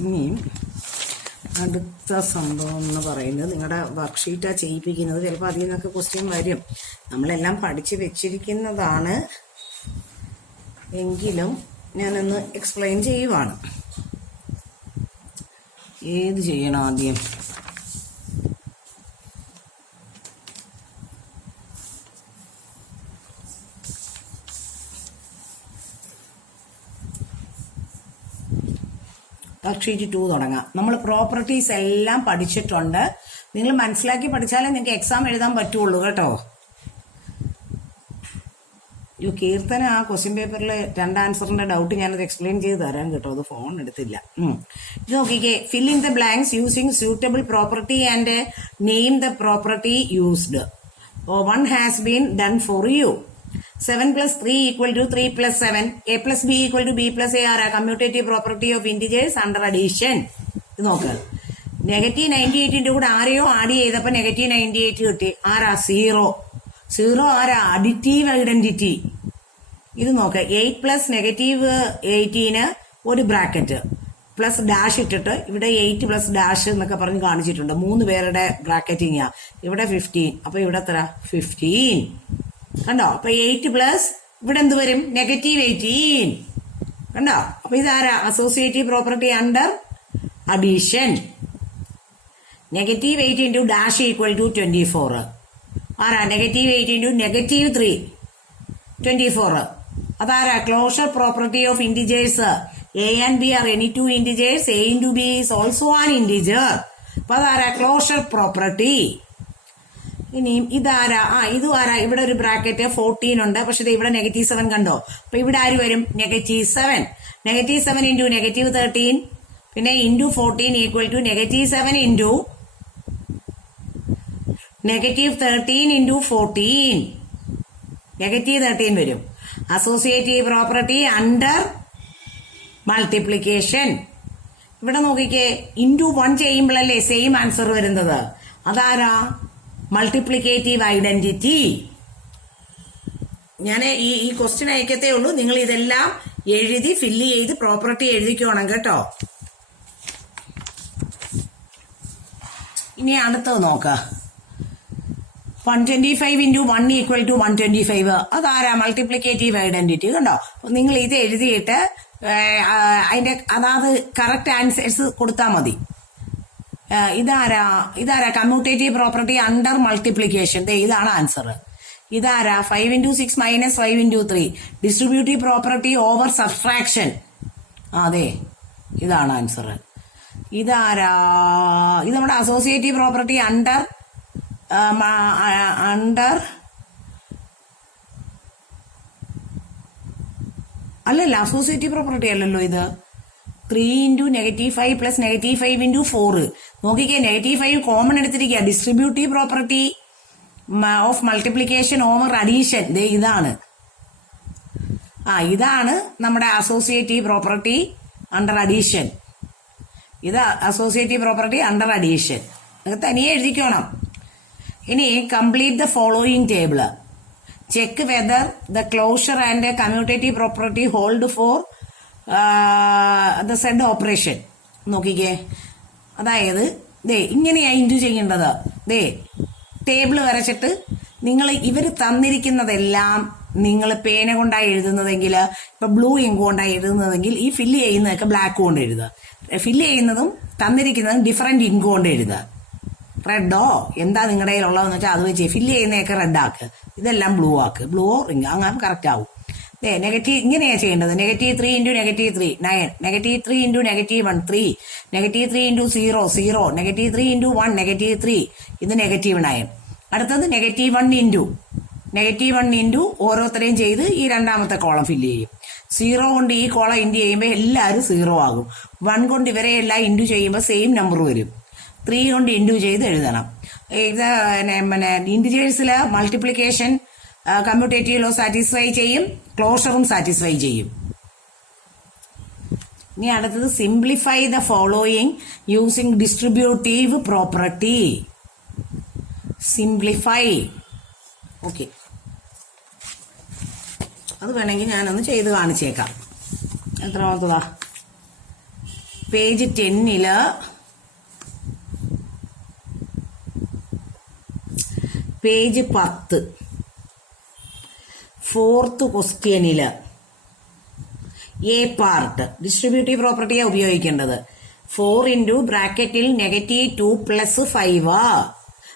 ഇനി അടുത്ത സംഭവം എന്ന് പറയുന്നത് നിങ്ങളുടെ വർക്ക്ഷീറ്റാണ് ചെയ്യിപ്പിക്കുന്നത്. ചിലപ്പോൾ അതിൽ നിന്നൊക്കെ ക്വസ്റ്റ്യൻ വരും. നമ്മളെല്ലാം പഠിച്ച് വെച്ചിരിക്കുന്നതാണ്, എങ്കിലും ഞാനൊന്ന് എക്സ്പ്ലെയിൻ ചെയ്യുവാണ്. ഏത് ചെയ്യണം ആദ്യം? വർക്ക്ഷീറ്റ് 2 തുടങ്ങാം. നമ്മൾ പ്രോപ്പർട്ടീസ് എല്ലാം പഠിച്ചിട്ടുണ്ട്. നിങ്ങൾ മനസ്സിലാക്കി പഠിച്ചാലേ നിങ്ങൾക്ക് എക്സാം എഴുതാൻ പറ്റുള്ളൂ കേട്ടോ. കീർത്തന ആ ക്വസ്റ്റ്യൻ പേപ്പറിൽ 2 ആൻസറിന്റെ ഡൗട്ട് ഞാനത് എക്സ്പ്ലെയിൻ ചെയ്ത് തരാം കേട്ടോ. അത് ഫോൺ എടുത്തില്ല. ഇത് നോക്കിക്കേ. Fill in the blanks using suitable property and name the property used. 1 has been done for you. 7 plus 3 equal to 3 plus 7. A plus B equal to B plus A are a commutative property of integers under addition. ഇത് നോക്ക്. -98 കൂടെ ആരെയോ add ചെയ്തപ്പോ -98 കിട്ടി. ആരാ? 0 ആരാ? Additive identity. ഇത് നോക്ക്. 8 plus -18 ഒരു ബ്രാക്കറ്റ് പ്ലസ് ഡാഷ് ഇട്ടിട്ട് ഇവിടെ 8 plus ഡാഷ് എന്നൊക്കെ പറഞ്ഞ് കാണിച്ചിട്ടുണ്ട്. 3 പേരുടെ ബ്രാക്കറ്റിങ്ങാ. ഇവിടെ 15. അപ്പൊ ഇവിടെ എത്ര? 15. കണ്ടോ? അപ്പൊ 8 പ്ലസ് ഇവിടെ എന്ത് വരും? -18. കണ്ടോ? അപ്പൊ ഇതാരാ? Associative property under addition. -8 into dash equal to 24. ആരാ? -8 into -3 24. അതാരാ? Closure property of integers. A and B are any two integers. A into B is also an integer. അപ്പൊ അതാരാ? Closure property. ഇനിയും ഇതാരാ? ഇതും ആരാ? ഇവിടെ ഒരു ബ്രാക്കറ്റ് 14 ഉണ്ട്. പക്ഷെ ഇവിടെ -7 കണ്ടോ? അപ്പൊ ഇവിടെ ആര് വരും? -7. -7 into -13 പിന്നെ into 14 equal to -7 into -13 into 14. -13 വരും. Associative property under multiplication. ഇവിടെ നോക്കിക്കേ. into 1 ചെയ്യുമ്പോഴല്ലേ സെയിം ആൻസർ വരുന്നത്. അതാരാ? Multiplicative identity. ഞാൻ ഈ ക്വസ്റ്റ്യൻ അയക്കത്തേ ഉള്ളൂ. നിങ്ങൾ ഇതെല്ലാം എഴുതി ഫില്ല് ചെയ്ത് പ്രോപ്പർട്ടി എഴുതിക്കോണം കേട്ടോ. ഇനി അടുത്തത് നോക്ക. 125 into 1 ഈക്വൽ ടു 125. അതാരാ? Multiplicative identity. കണ്ടോ? നിങ്ങൾ ഇത് എഴുതിയിട്ട് അതിന്റെ അതാത് കറക്റ്റ് ആൻസേഴ്സ് കൊടുത്താൽ മതി. ഇതാരാ? Commutative property under multiplication. ഇതാണ് ആൻസർ. ഇതാരാ? 5 into 6 minus 5 into 3. Distributive property over subtraction. അതെ, ഇതാണ് ആൻസർ. ഇതാരാ? ഇത് നമ്മുടെ അസോസിയേറ്റീവ് പ്രോപ്പർട്ടി അണ്ടർ അല്ലല്ല, അസോസിയേറ്റീവ് പ്രോപ്പർട്ടി അല്ലല്ലോ ഇത്. 3 into -5 plus -5 into 4. നോക്കിക്കേ. -5 കോമൺ എടുത്തിരിക്കുക. Distributive property of multiplication over addition. ഇതാണ്. ഇതാണ് നമ്മുടെ അസോസിയേറ്റീവ് പ്രോപ്പർട്ടി അണ്ടർ അഡീഷൻ. ഇത് അസോസിയേറ്റീവ് പ്രോപ്പർട്ടി അണ്ടർ അഡീഷൻ. നിങ്ങൾക്ക് തനിയെ എഴുതിക്കോണം. ഇനി complete the following table. Check whether the closure and commutative property hold for the said operation. നോക്കിക്കേ. അതായത് ഇങ്ങനെയാ ഇൻഡു ചെയ്യേണ്ടത്. ടേബിൾ വരച്ചിട്ട് നിങ്ങൾ ഇവർ തന്നിരിക്കുന്നതെല്ലാം നിങ്ങൾ പേന കൊണ്ടായി എഴുതുന്നതെങ്കിൽ, ഇപ്പൊ ബ്ലൂ ഇങ്ക് കൊണ്ടായി എഴുതുന്നതെങ്കിൽ ഈ ഫില്ല് ചെയ്യുന്നതൊക്കെ ബ്ലാക്ക് കൊണ്ട് എഴുതുക. ഫില്ല് ചെയ്യുന്നതും തന്നിരിക്കുന്നതും ഡിഫറെന്റ് ഇങ്ക് കൊണ്ട് എഴുതുക. റെഡോ എന്താ നിങ്ങളുടെ കയ്യിലുള്ളതെന്ന് വെച്ചാൽ അത് വെച്ച് ഫില്ല് ചെയ്യുന്നതൊക്കെ റെഡ് ആക്ക്, ഇതെല്ലാം ബ്ലൂ ആക്ക്. ബ്ലൂ റിങ് അങ്ങനെ കറക്റ്റ് ആവും. നെഗറ്റീവ് ഇങ്ങനെയാ ചെയ്യേണ്ടത്. -3 into -3 9. -3 into -1 3. -3 into 0 0. -3 into 1 -3. ഇത് -9. അടുത്തത് -1 into ഓരോരുത്തരെയും ചെയ്ത് ഈ രണ്ടാമത്തെ കോളം ഫില്ല് ചെയ്യും. 0 കൊണ്ട് ഈ കോളം ഇൻഡു ചെയ്യുമ്പോൾ എല്ലാവരും 0 ആകും. 1 കൊണ്ട് ഇവരെ എല്ലാം ഇൻഡു ചെയ്യുമ്പോൾ സെയിം നമ്പർ വരും. 3 കൊണ്ട് ഇൻഡു ചെയ്ത് എഴുതണം. ഇത് ഇൻഡിജേഴ്സില് മൾട്ടിപ്ലിക്കേഷൻ കമ്മ്യൂട്ടേറ്റീവ് ലോ സാറ്റിസ്ഫൈ ചെയ്യും, ക്ലോഷറും സാറ്റിസ്ഫൈ ചെയ്യും. ഇനി അടുത്തത് simplify the following using distributive property. Simplify. Okay, അത് വേണമെങ്കിൽ ഞാനൊന്ന് ചെയ്ത് കാണിച്ചേക്കാം. എത്രാമത്തതാ? പേജ് 10 പേജ് 10 4th ക്വസ്റ്റ്യനില് എ പാർട്ട് ഡിസ്ട്രിബ്യൂട്ടീവ് പ്രോപ്പർട്ടിയാണ് ഉപയോഗിക്കേണ്ടത്. 4 ഇൻറ്റു ബ്രാക്കറ്റിൽ -2 + 5.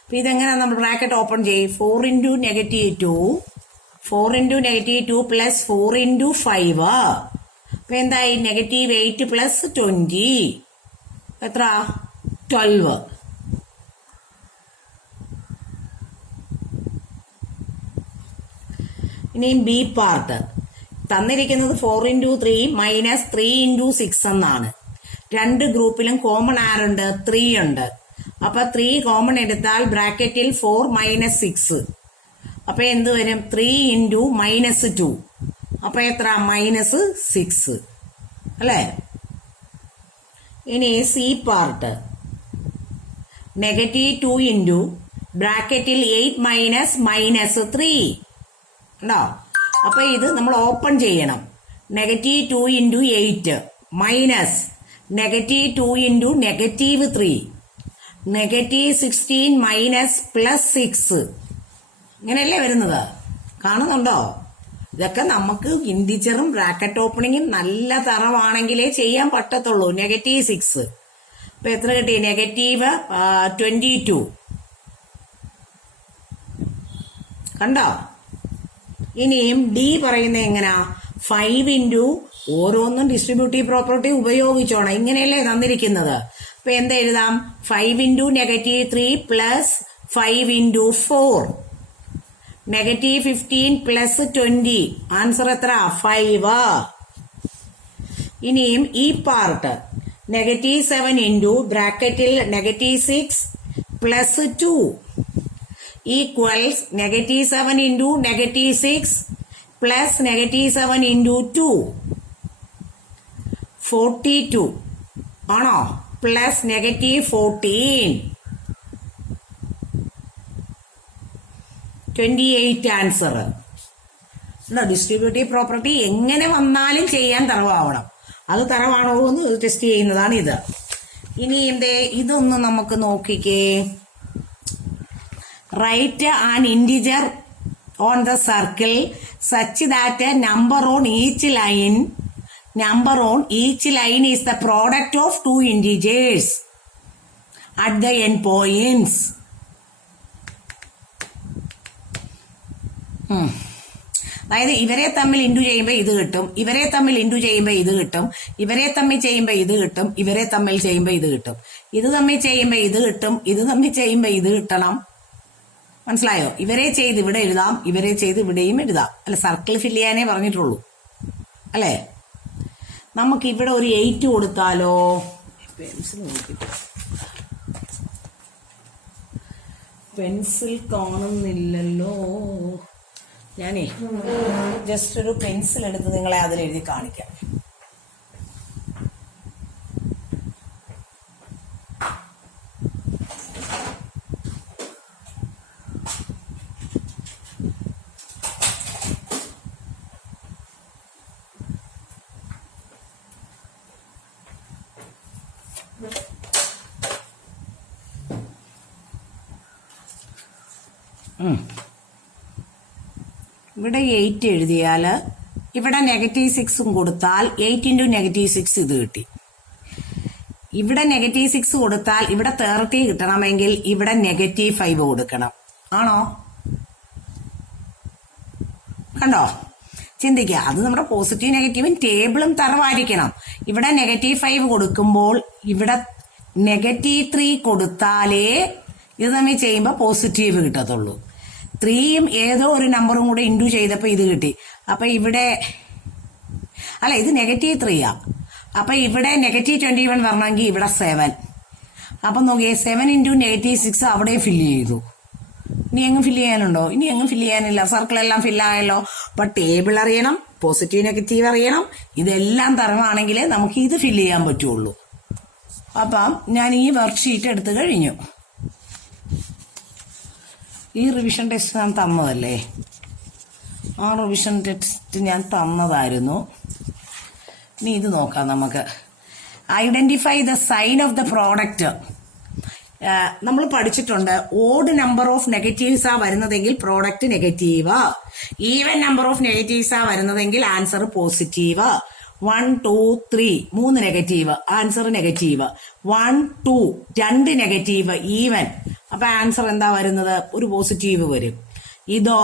അപ്പൊ ഇതെങ്ങനെ നമ്മൾ ബ്രാക്കറ്റ് ഓപ്പൺ ചെയ്യും? 4 ഇൻറ്റു -2 4 ഇൻറ്റു -2 + 4 ഇൻറ്റു 5. അപ്പൊ എന്തായി? -8 + 20 എത്ര? 12. ഇനിയും ബി പാർട്ട് തന്നിരിക്കുന്നത് 4 ഇൻറ്റു 3 - 3 ഇൻറ്റു 6 എന്നാണ്. രണ്ട് ഗ്രൂപ്പിലും കോമൺ ആരുണ്ട്? 3 ഉണ്ട്. അപ്പൊ 3 കോമൺ എടുത്താൽ ബ്രാക്കറ്റിൽ 4 - 6. അപ്പൊ എന്ത് വരും? 3 ഇൻറ്റു -2. അപ്പൊ എത്ര? -6 അല്ലേ? ഇനി സി പാർട്ട് -2 ഇൻറ്റു ബ്രാക്കറ്റിൽ 8 - -3 ഉണ്ടോ? അപ്പൊ ഇത് നമ്മൾ ഓപ്പൺ ചെയ്യണം. -2 ഇൻറ്റു 8 മൈനസ് -2 ഇൻറ്റു -3 -16 മൈനസ് +6 ഇങ്ങനെയല്ലേ വരുന്നത്? കാണുന്നുണ്ടോ? ഇതൊക്കെ നമുക്ക് ഇൻഡിജറും ബ്രാക്കറ്റ് ഓപ്പണിങ്ങും നല്ല തറവാണെങ്കിലേ ചെയ്യാൻ പറ്റത്തുള്ളൂ. -6 അപ്പൊ എത്ര കിട്ടി? -22 കണ്ടോ? ഇനിയും ഡി പറയുന്നത് എങ്ങനാ? 5 ഇൻറ്റു ഓരോന്നും ഡിസ്ട്രിബ്യൂട്ടീവ് പ്രോപ്പർട്ടി ഉപയോഗിച്ചോണം. ഇങ്ങനെയല്ലേ തന്നിരിക്കുന്നത്. അപ്പൊ എന്തെഴുതാം? 5 ഇൻറ്റു -3 + 5 ഇൻറ്റു 4 -15 + 20 ആൻസർ എത്ര? 5. ഇനിയും ഈ പാർട്ട് -7 ഇൻറ്റു ബ്രാക്കറ്റിൽ -6 + 2 ഈക്വൽസ് -7 ഇൻറ്റു -6 + -7 ഇൻറ്റു 2 42 ആണോ? Plus -14 28 answer. ഡിസ്ട്രിബ്യൂട്ടീവ് പ്രോപ്പർട്ടി എങ്ങനെ വന്നാലും ചെയ്യാൻ തറവാവണം. അത് തറവാണോ എന്ന് ടെസ്റ്റ് ചെയ്യുന്നതാണ് ഇത്. ഇനി ഇതൊന്ന് നമുക്ക് നോക്കിക്കേ. Write an integer on the circle such that number on each line is the product of two integers at the end points. അതായത് ഇവരെ തമ്മിൽ ഇൻഡു ചെയ്യുമ്പോൾ ഇത് കിട്ടും, ഇവരെ തമ്മിൽ ഇൻഡു ചെയ്യുമ്പോൾ ഇത് കിട്ടും, ഇവരെ തമ്മിൽ ചെയ്യുമ്പോൾ ഇത് കിട്ടും, ഇവരെ തമ്മിൽ ചെയ്യുമ്പോൾ ഇത് കിട്ടും, ഇത് തമ്മിൽ ചെയ്യുമ്പോൾ ഇത് കിട്ടും, ഇത് തമ്മിൽ ചെയ്യുമ്പോൾ ഇത് കിട്ടണം. മനസ്സിലായോ? ഇവരെ ചെയ്ത് ഇവിടെ എഴുതാം, ഇവരെ ചെയ്ത് ഇവിടെയും എഴുതാം. അല്ല, സർക്കിൾ ഫില്ല് ചെയ്യാനേ പറഞ്ഞിട്ടുള്ളൂ അല്ലേ? നമുക്ക് ഇവിടെ ഒരു 8 കൊടുത്താലോ? പെൻസിൽ നോക്കിട്ട് പെൻസിൽ കാണുന്നില്ലല്ലോ. ഞാനേ ജസ്റ്റ് ഒരു പെൻസിൽ എടുത്ത് നിങ്ങളെ അതിലെഴുതി കാണിക്കാം. ഇവിടെ 8 എഴുതിയാൽ ഇവിടെ -6 കൊടുത്താൽ 8 ഇൻറ്റു -6 ഇത് കിട്ടി. ഇവിടെ -6 കൊടുത്താൽ ഇവിടെ 30 കിട്ടണമെങ്കിൽ ഇവിടെ -5 കൊടുക്കണം. ആണോ? കണ്ടോ? ചിന്തിക്കുക. അത് നമ്മുടെ പോസിറ്റീവ് നെഗറ്റീവും ടേബിളും തറവായിരിക്കണം. ഇവിടെ -5 കൊടുക്കുമ്പോൾ ഇവിടെ -3 കൊടുത്താലേ ഇത് തമ്മിൽ ചെയ്യുമ്പോൾ പോസിറ്റീവ് കിട്ടത്തുള്ളൂ. 3യും ഏതോ ഒരു നമ്പറും കൂടെ ഇൻഡു ചെയ്തപ്പോൾ ഇത് കിട്ടി. അപ്പൊ ഇവിടെ അല്ല, ഇത് -3 അപ്പൊ ഇവിടെ -21 വരണമെങ്കിൽ ഇവിടെ 7. അപ്പൊ നോക്കിയേ, 7 ഇൻറ്റു -6 അവിടെ ഫില്ല് ചെയ്തു. ഇനി എങ്ങും ഫില്ല് ചെയ്യാനുണ്ടോ? ഇനി എങ്ങും ഫില്ല് ചെയ്യാനില്ല. സർക്കിളെല്ലാം ഫില്ലായല്ലോ. അപ്പൊ ടേബിൾ അറിയണം, പോസിറ്റീവ് നെഗറ്റീവ് അറിയണം. ഇതെല്ലാം തരമാണെങ്കിലേ നമുക്ക് ഇത് ഫില്ല് ചെയ്യാൻ പറ്റുള്ളൂ. അപ്പം ഞാൻ ഈ വർക്ക്ഷീറ്റ് എടുത്തു കഴിഞ്ഞു. ഈ റിവിഷൻ ടെസ്റ്റ് ഞാൻ തന്നതല്ലേ? ആ റിവിഷൻ ടെസ്റ്റ് ഞാൻ തന്നതായിരുന്നു. ഇനി ഇത് നോക്കാം നമുക്ക്. Identify the sign of the product. നമ്മൾ പഠിച്ചിട്ടുണ്ട് ഓഡ് നമ്പർ ഓഫ് നെഗറ്റീവ്സ് ആ വരുന്നതെങ്കിൽ product negative, even number of negatives ആ വരുന്നതെങ്കിൽ answer positive. 1 2 3 3 negative, answer negative. 1 2 2 negative, even, അപ്പൊ ആൻസർ എന്താ വരുന്നത്? ഒരു പോസിറ്റീവ് വരും. ഇതോ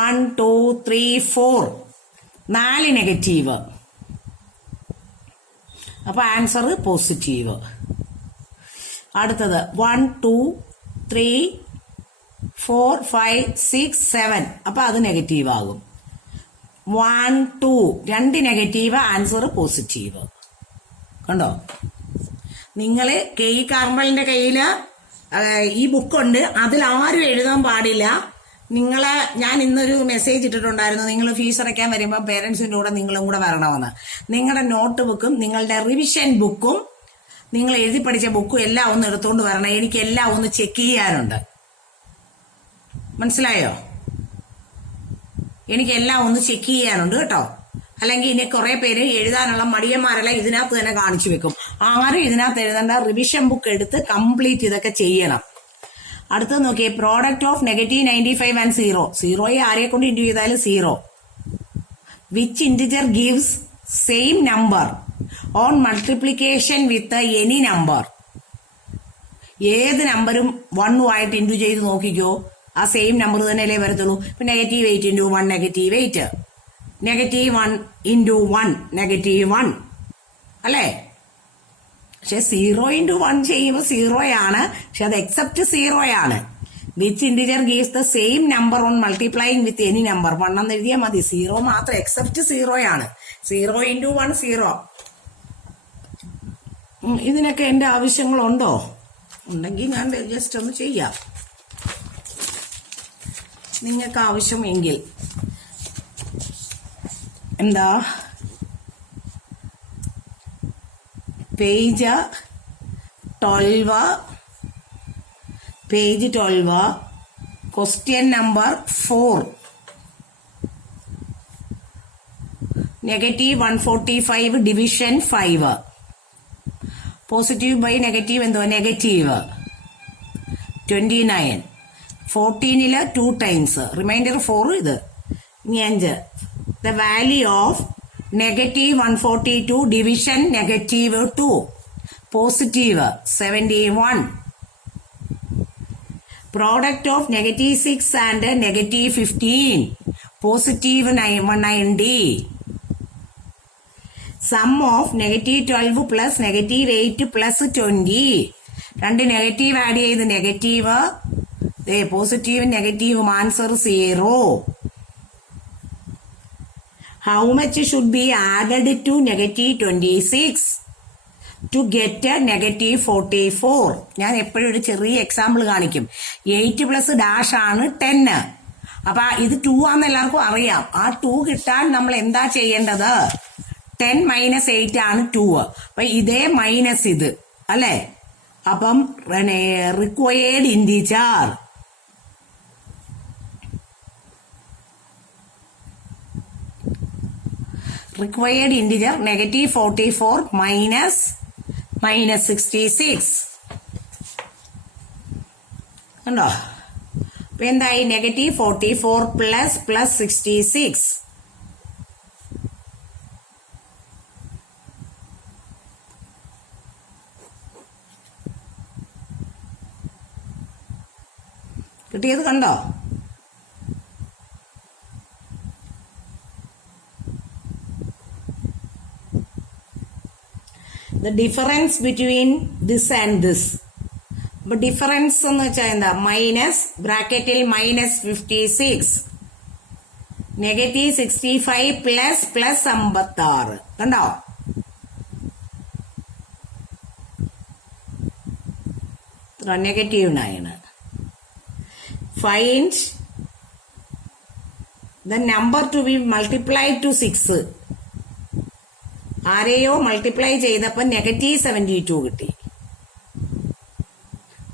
1 2 3 4 4 നെഗറ്റീവ്, അപ്പൊ ആൻസർ പോസിറ്റീവ്. അടുത്തത് 1 2 3 4 5 6 7, അപ്പൊ അത് നെഗറ്റീവ് ആകും. 1 2 2 നെഗറ്റീവ്, ആൻസർ പോസിറ്റീവ്. കണ്ടോ? നിങ്ങള് കെ ഇ കാർമലിന്റെ കയ്യില് ഈ ബുക്കുണ്ട്, അതിൽ ആരും എഴുതാൻ പാടില്ല. ഞാൻ ഇന്നൊരു മെസ്സേജ് ഇട്ടിട്ടുണ്ടായിരുന്നു, നിങ്ങൾ ഫീസ് അടയ്ക്കാൻ വരുമ്പോൾ പേരൻസിന്റെ കൂടെ നിങ്ങളും കൂടെ വരണമെന്ന്. നിങ്ങളുടെ നോട്ട് ബുക്കും നിങ്ങളുടെ റിവിഷൻ ബുക്കും നിങ്ങൾ എഴുതി പഠിച്ച ബുക്കും എല്ലാം ഒന്ന് എടുത്തുകൊണ്ട് വരണം. എനിക്ക് എല്ലാം ഒന്ന് ചെക്ക് ചെയ്യാനുണ്ട്. മനസ്സിലായോ? എനിക്ക് എല്ലാം ഒന്ന് ചെക്ക് ചെയ്യാനുണ്ട് കേട്ടോ. അല്ലെങ്കിൽ ഇനി കുറെ പേര് എഴുതാനുള്ള മടിയന്മാരെല്ലാം ഇതിനകത്ത് തന്നെ കാണിച്ചു വെക്കും. ആരും ഇതിനകത്ത് എഴുതേണ്ട. റിവിഷൻ ബുക്ക് എടുത്ത് കംപ്ലീറ്റ് ഇതൊക്കെ ചെയ്യണം. അടുത്തത് നോക്കിയേ, പ്രോഡക്റ്റ് ഓഫ് -95 ആൻഡ് 0. സീറോയെ ആരെ കൊണ്ട് ഇൻഡു ചെയ്താലും 0. Which integer gives same number on multiplication with any number. ഏത് നമ്പരും 1 ആയിട്ട് ഇൻഡു ചെയ്ത് നോക്കിക്കോ, ആ സെയിം നമ്പർ തന്നെയല്ലേ വരത്തുള്ളൂ. ഇപ്പൊ -8 × 1 -8, -1 × 1 -1 അല്ലേ? പക്ഷെ 0 × 1 ചെയ്യുമ്പോൾ 0 ആണ്, പക്ഷെ അത് എക്സെപ്റ്റ് 0 ആണ്. Which integer gives the same number on multiplying with any number. 1 എന്ന് എഴുതിയാൽ മതി. 0 മാത്രം, എക്സെപ്റ്റ് 0 ആണ്. 0 × 1 0. ഇതിനൊക്കെ എന്റെ ആവശ്യങ്ങളുണ്ടോ? ഉണ്ടെങ്കിൽ ഞാൻ ജസ്റ്റ് ഒന്ന് ചെയ്യാം, നിങ്ങൾക്ക് ആവശ്യമെങ്കിൽ. എന്താ page 12, question number 4. -145 division 5. Positive by negative എന്തോ? നെഗറ്റീവ്. 29. 14 2 ടൈംസ്, റിമൈൻഡർ 4 ഇത്. ഇനി 5. The value of -142 division -2. Positive 71. Product of -6 and -15. Positive 190. Sum of -12 plus -8 plus 20. 2 negative add ചെയ്ത് നെഗറ്റീവ്, പോസിറ്റീവും നെഗറ്റീവും, answer 0. How much should be added to -26 to get -44? ഞാൻ എപ്പോഴും ഒരു ചെറിയ എക്സാമ്പിൾ കാണിക്കും. 8 പ്ലസ് ഡാഷ് ആണ് 10. അപ്പൊ ഇത് 2 ആണെന്ന് എല്ലാവർക്കും അറിയാം. ആ 2 കിട്ടാൻ നമ്മൾ എന്താ ചെയ്യേണ്ടത്? 10 - 8 ആണ് 2. അപ്പൊ ഇതേ മൈനസ് ഇത് അല്ലെ? അപ്പം റിക്വയർഡ് ഇന്റിജർ -44 -66. കണ്ടോ? അപ്പൊ എന്തായി? -44 പ്ലസ് 66. കിട്ടിയത് കണ്ടോ? The difference between this and this. അപ്പൊ ഡിഫറൻസ് എന്ന് വെച്ചാൽ എന്താ? മൈനസ് ബ്രാക്കറ്റിൽ -56, -65 പ്ലസ് 56. കണ്ടോ? -9. Find the number to be multiplied to 6. ആരെയോ മൾട്ടിപ്ലൈ ചെയ്തപ്പോ -72 കിട്ടി.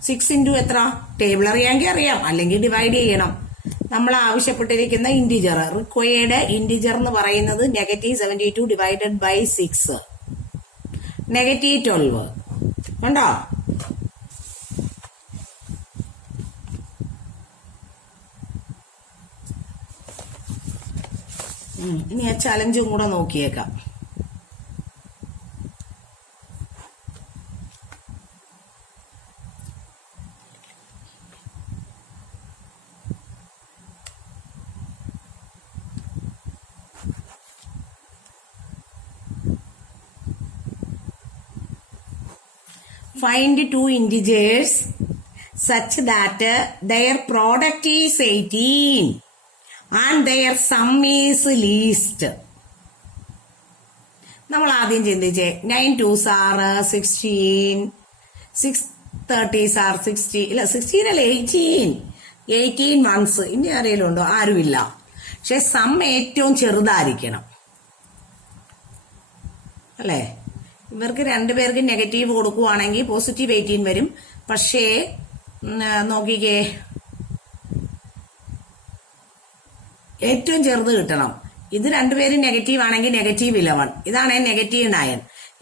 6 × എത്ര? ടേബിൾ അറിയാമെങ്കിൽ അറിയാം, അല്ലെങ്കിൽ ഡിവൈഡ് ചെയ്യണം. നമ്മൾ ആവശ്യപ്പെട്ടിരിക്കുന്ന ഇന്റിജർ, റിക്വയർഡ് ഇന്റിജർ എന്ന് പറയുന്നത് -72 ഡിവൈഡഡ് ബൈ 6. -12 കണ്ടോ? ഇനി ആ ചലഞ്ചും കൂടെ നോക്കിയേക്കാം. Find two integers such that their product is 18 and their sum is least. നമ്മൾ ആദ്യം ചിന്തിച്ചേ 9 2s are 16, 6 30s are 60, ഇല്ല 16 അല്ല 18 months. ഇനി ആരെങ്കിലും ഉണ്ടോ? ആരുമില്ല. പക്ഷെ സം ഏറ്റവും ചെറുതായിരിക്കണം അല്ലേ? ഇവർക്ക് രണ്ടുപേർക്ക് നെഗറ്റീവ് കൊടുക്കുവാണെങ്കിൽ പോസിറ്റീവ് 18 വരും. പക്ഷേ നോക്കിക്കേ, ഏറ്റവും ചെറുത് കിട്ടണം. ഇത് രണ്ടുപേരും നെഗറ്റീവ് ആണെങ്കിൽ -11, ഇതാണ് -9.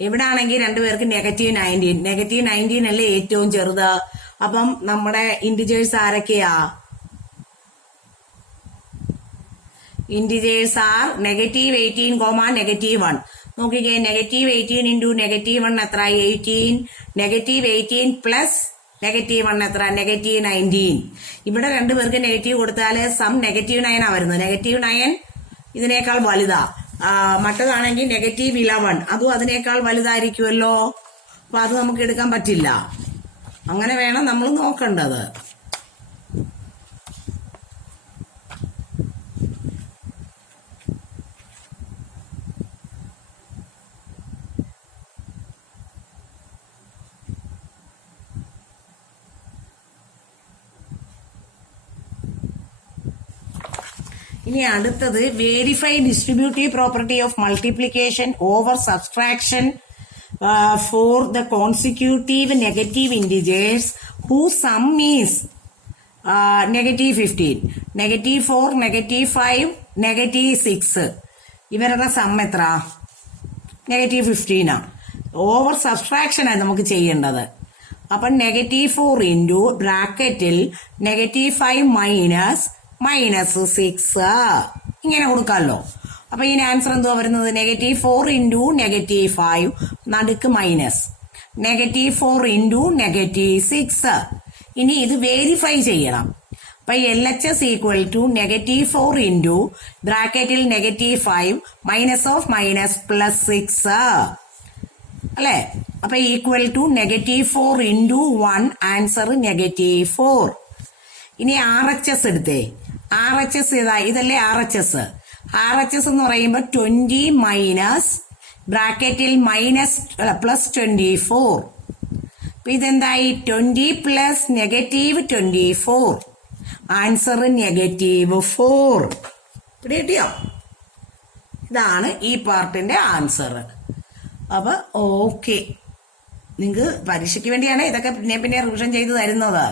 ഇവിടെ ആണെങ്കിൽ രണ്ടുപേർക്ക് -19. -19 അല്ലേ ഏറ്റവും ചെറുത്. അപ്പം നമ്മുടെ ഇന്റിജേഴ്സ് ആരൊക്കെയാ? Integers are -18, -1. നോക്കിക്കേ, -18 ഇൻറ്റു -1 എത്ര? 18. -18 പ്ലസ് -1 എത്ര? -19. ഇവിടെ രണ്ടുപേർക്ക് നെഗറ്റീവ് കൊടുത്താൽ സം -9 ആ വരുന്നത്. -9 ഇതിനേക്കാൾ വലുതാ. മറ്റതാണെങ്കിൽ -11, അതും അതിനേക്കാൾ വലുതായിരിക്കുമല്ലോ. അപ്പൊ അത് നമുക്ക് എടുക്കാൻ പറ്റില്ല. അങ്ങനെ വേണം നമ്മൾ നോക്കേണ്ടത്. ഇനി അടുത്തത് verify distributive property of multiplication over subtraction for the consecutive negative integers who some is -15, -4, -5, -6. ഇവരുടെ സം എത്ര? -15 ഓവർ സബ്സ്ട്രാക്ഷൻ ആണ് നമുക്ക് ചെയ്യേണ്ടത്. അപ്പൊ -4 ഇൻറ്റു ബ്രാക്കറ്റിൽ -5 -6 ഇങ്ങനെ കൊടുക്കാമല്ലോ. അപ്പൊ ഈ ആൻസർ എന്തുവാ വരുന്നത്? -4 ഇൻറ്റു -5 നടുക്ക് മൈനസ്, -4 ഇൻറ്റു -6. ഇനി ഇത് വെരിഫൈ ചെയ്യണം. അപ്പൊ LHS ഈക്വൽ ടു -4 ഇൻറ്റു ബ്രാക്കറ്റിൽ -5 -6 അല്ലെ? അപ്പൊ ഈക്വൽ ടു -4 ഇൻറ്റു 1, ആൻസർ -4. ഇനി RHS എടുത്തേ. RHS ഏതാ? ഇതല്ലേ RHS. RHS എന്ന് പറയുമ്പോൾ 20 മൈനസ് ബ്രാക്കറ്റിൽ +24. അപ്പൊ ഇതെന്തായി? 20 പ്ലസ് -24, ആൻസർ -4. ഇവിടെ കിട്ടിയോ? ഇതാണ് ഈ പാർട്ടിന്റെ ആൻസർ. അപ്പൊ ഓക്കെ, നിങ്ങൾക്ക് പരീക്ഷയ്ക്ക് വേണ്ടിയാണ് ഇതൊക്കെ പിന്നെ റിവിഷൻ ചെയ്ത് തരുന്നത്.